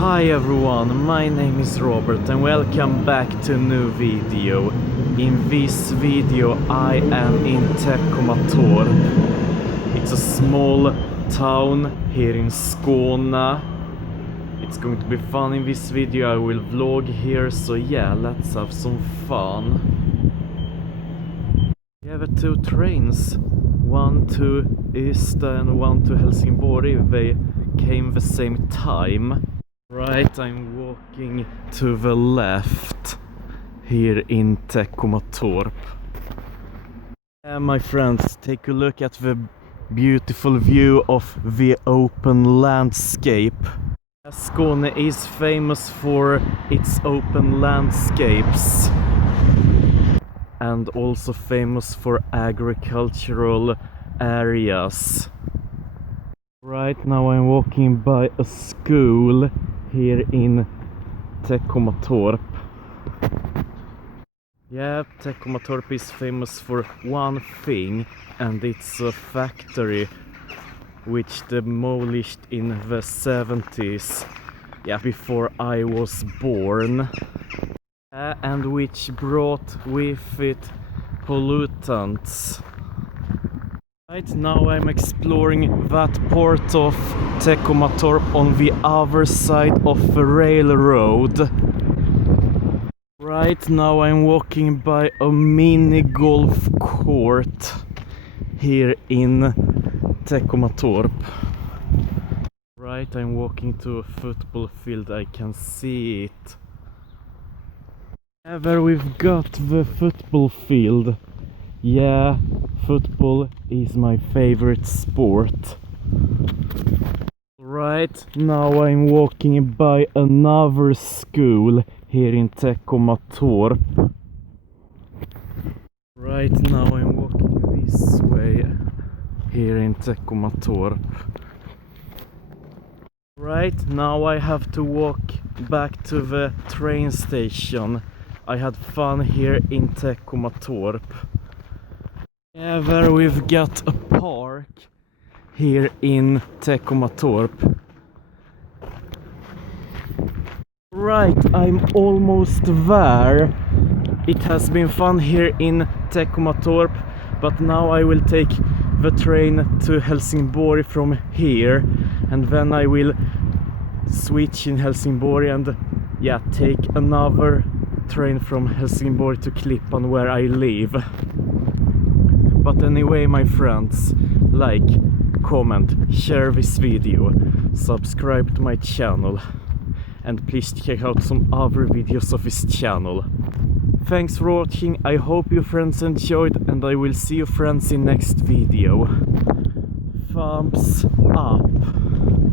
Hi everyone, my name is Robert and welcome back to a new video. In this video I am in Teckomatorp. It's a small town here in Skåne. It's going to be fun in this video. I will vlog here, so yeah, let's have some fun. We have two trains, one to Ystad and one to Helsingborg. They came the same time. Right, I'm walking to the left here in Teckomatorp. My friends, take a look at the beautiful view of the open landscape. Skåne is famous for its open landscapes and also famous for agricultural areas. Right now I'm walking by a school here in Teckomatorp. Yeah, Teckomatorp is famous for one thing, and it's a factory which demolished in the 70s, yeah, before I was born, and which brought with it pollutants. Right now I'm exploring that part of Teckomatorp on the other side of the railroad. Right now I'm walking by a mini golf court here in Teckomatorp. Right, I'm walking to a football field, I can see it. There we've got the football field. Yeah, football is my favorite sport. Right, now I'm walking by another school here in Teckomatorp. Right now I'm walking this way here in Teckomatorp. Right now I have to walk back to the train station. I had fun here in Teckomatorp. Yeah, there we've got a park here in Teckomatorp. Right, I'm almost there. It has been fun here in Teckomatorp, but now I will take the train to Helsingborg from here, and then I will switch in Helsingborg and yeah, take another train from Helsingborg to Klippan where I live. But anyway, my friends, like, comment, share this video, subscribe to my channel, and please check out some other videos of this channel. Thanks for watching, I hope you friends enjoyed, and I will see you friends in next video. Thumbs up!